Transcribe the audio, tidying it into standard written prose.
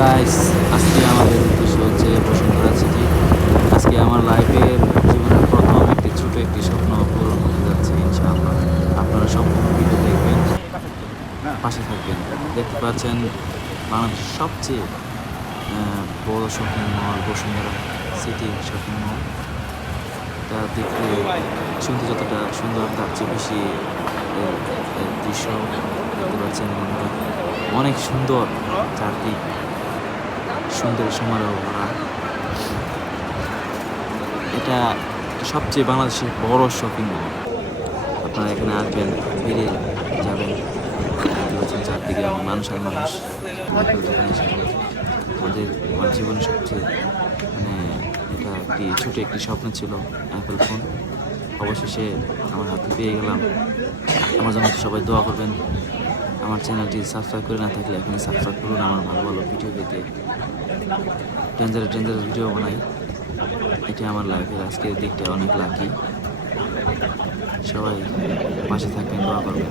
Guys, আজকে আমাদের উদ্দেশ্য হচ্ছে বসুন্ধরা সিটি। আজকে আমার লাইফের জীবনের প্রথম ছোট একটি স্বপ্ন পূরণ হতে যাচ্ছে ইনশাআল্লাহ। আপনারা সম্পূর্ণ ভিডিও দেখবেন, পাশে থাকবেন। দেখতে পাচ্ছেন বাংলাদেশের সবচেয়ে বড় shopping mall Bashundhara city shopping mall. তা দেখতে শুনতে যতটা সুন্দর তার চেয়ে বেশি এর এর দৃশ্য দেখতে পাচ্ছেন বন্ধুরা। অনেক সুন্দর চারদিক, সুন্দর সমারোহ ভরা। এটা সবচেয়ে বাংলাদেশের বড় শপিং মল। আপনারা এখানে আসবেন, বেরিয়ে যাবেন, দেখতে পাচ্ছেন চারদিকে মানুষ আর মানুষ। আমার জীবনে সবচেয়ে এটা ছোট একটি স্বপ্ন ছিল, অ্যাপেল ফোন। অবশেষে আমার হাতে পেয়ে গেলাম। আমার জন্য সবাই দোয়া করবেন। আমার চ্যানেলটি সাবস্ক্রাইব করে না থাকলে এখনই সাবস্ক্রাইব করুন। আমার ভালো ভালো ভিডিও পেতে ডেঞ্জারাস ভিডিও বানাই। এটি আমার লাইফের আজকের দিকটা অনেক লাকি। সবাই পাশে থাকবেন, দোয়া করবেন।